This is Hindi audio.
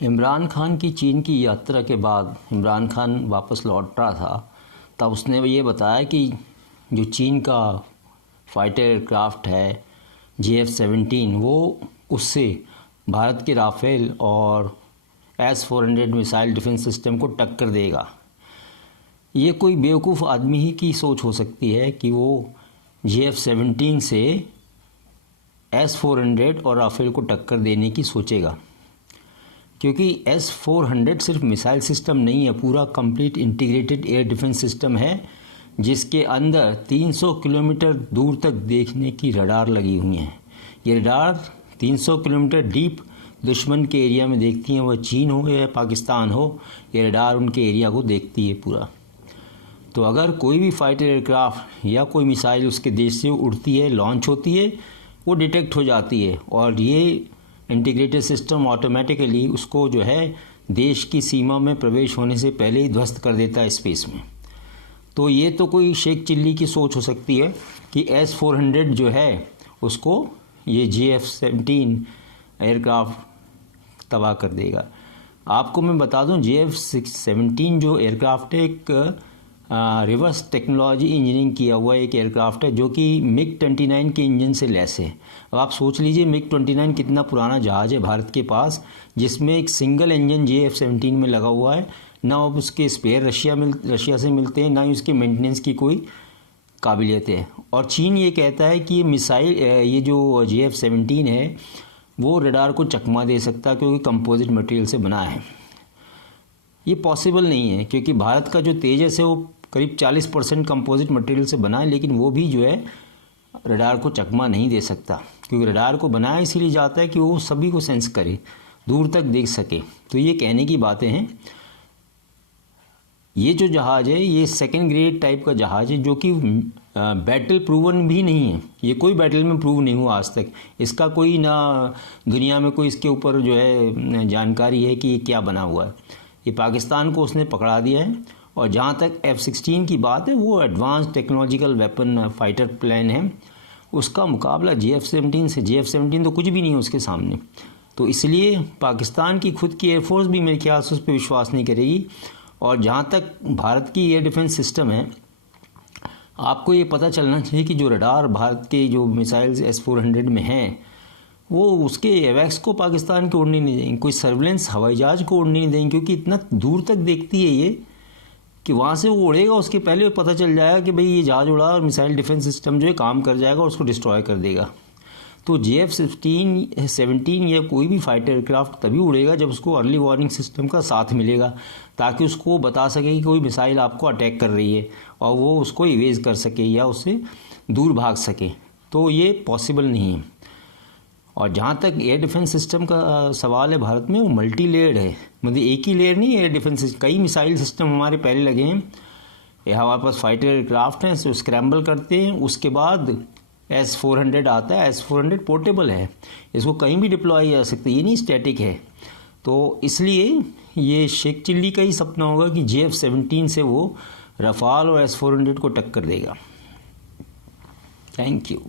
इमरान खान की चीन की यात्रा के बाद इमरान खान वापस लौट रहा था, तब उसने ये बताया कि जो चीन का फाइटर एयरक्राफ्ट है JF-17 वो उससे भारत के राफेल और S-400 मिसाइल डिफेंस सिस्टम को टक्कर देगा। ये कोई बेवकूफ़ आदमी ही की सोच हो सकती है कि वो JF-17 से S-400 और राफेल को टक्कर देने की सोचेगा, क्योंकि S-400 सिर्फ मिसाइल सिस्टम नहीं है, पूरा complete integrated air defence system है जिसके अंदर 300 किलोमीटर दूर तक देखने की रडार लगी हुई हैं। ये रडार 300 किलोमीटर डीप दुश्मन के एरिया में देखती हैं, वह चीन हो या पाकिस्तान हो, ये रडार उनके एरिया को देखती है पूरा। तो अगर कोई भी फाइटर एयरक्राफ्ट या कोई मिसाइल उसके देश से उड़ती है, लॉन्च होती है, वो डिटेक्ट हो जाती है और ये इंटीग्रेटेड सिस्टम ऑटोमेटिकली उसको जो है देश की सीमा में प्रवेश होने से पहले ही ध्वस्त कर देता है स्पेस में। तो ये तो कोई शेख चिल्ली की सोच हो सकती है कि S-400 जो है उसको ये JF-17 एयरक्राफ्ट तबाह कर देगा। आपको मैं बता दूं, JF-17 जो एयरक्राफ्ट है एक रिवर्स टेक्नोलॉजी इंजीनियरिंग किया हुआ एक एयरक्राफ्ट है जो कि MiG-29 के इंजन से लैस है। अब आप सोच लीजिए MiG-29 कितना पुराना जहाज़ है भारत के पास, जिसमें एक सिंगल इंजन JF-17 में लगा हुआ है। ना अब उसके स्पेयर रशिया से मिलते हैं, ना ही उसके मेंटेनेंस की कोई काबिलियत है। और चीन ये कहता है कि ये मिसाइल ये जो JF-17 है वो रडार को चकमा दे सकता है क्योंकि कंपोजिट मटेरियल से बना है। ये पॉसिबल नहीं है क्योंकि भारत का जो तेजस है वो करीब 40% कंपोजिट मटेरियल से बना है, लेकिन वो भी जो है रडार को चकमा नहीं दे सकता, क्योंकि रडार को बनाया इसीलिए जाता है कि वो सभी को सेंस करे, दूर तक देख सके। तो ये कहने की बातें हैं। ये जो जहाज़ है ये सेकेंड ग्रेड टाइप का जहाज़ है जो कि बैटल प्रूवन भी नहीं है। ये कोई बैटल में प्रूव नहीं हुआ आज तक। इसका कोई ना दुनिया में कोई इसके ऊपर जो है जानकारी है कि ये क्या बना हुआ है। ये पाकिस्तान को उसने पकड़ा दिया है। और जहाँ तक F-16 की बात है वो advance technological weapon fighter plane है, उसका मुकाबला JF-17 से। JF-17 तो कुछ भी नहीं है उसके सामने। तो इसलिए पाकिस्तान की खुद की एयरफोर्स भी मेरे ख्याल से उस पर विश्वास नहीं करेगी। और जहाँ तक भारत की एयर डिफेंस सिस्टम है, आपको ये पता चलना चाहिए कि जो रडार भारत के जो मिसाइल्स S-400 में हैं वो उसके एवैक्स को पाकिस्तान को उड़ने नहीं देंगे, कोई सर्विलेंस हवाई जहाज को उड़ने नहीं देंगे, क्योंकि इतना दूर तक देखती है ये कि वहाँ से वो उड़ेगा उसके पहले पता चल जाएगा कि भाई ये जहाज उड़ा और मिसाइल डिफेंस सिस्टम जो है काम कर जाएगा और उसको डिस्ट्रॉय कर देगा। तो JF-17 या कोई भी फाइटर एयरक्राफ्ट तभी उड़ेगा जब उसको अर्ली वार्निंग सिस्टम का साथ मिलेगा, ताकि उसको बता सके कि कोई मिसाइल आपको अटैक कर रही है और वो उसको इवेज कर सके या उससे दूर भाग सके। तो ये पॉसिबल नहीं है। और जहाँ तक एयर डिफेंस सिस्टम का सवाल है भारत में, वो मल्टी लेयर्ड है, मतलब एक ही लेयर नहीं है एयर डिफेंस। कई मिसाइल सिस्टम हमारे पहले लगे हैं, हमारे पास फाइटर एयरक्राफ्ट हैं, तो स्क्रैम्बल करते हैं, उसके बाद S-400 आता है। S-400 पोर्टेबल है, इसको कहीं भी डिप्लॉय जा सकता है, ये नहीं स्टैटिक है। तो इसलिए ये शेख चिल्ली का ही सपना होगा कि JF-17 से वो रफाल और S-400 को टक्कर देगा। Thank you.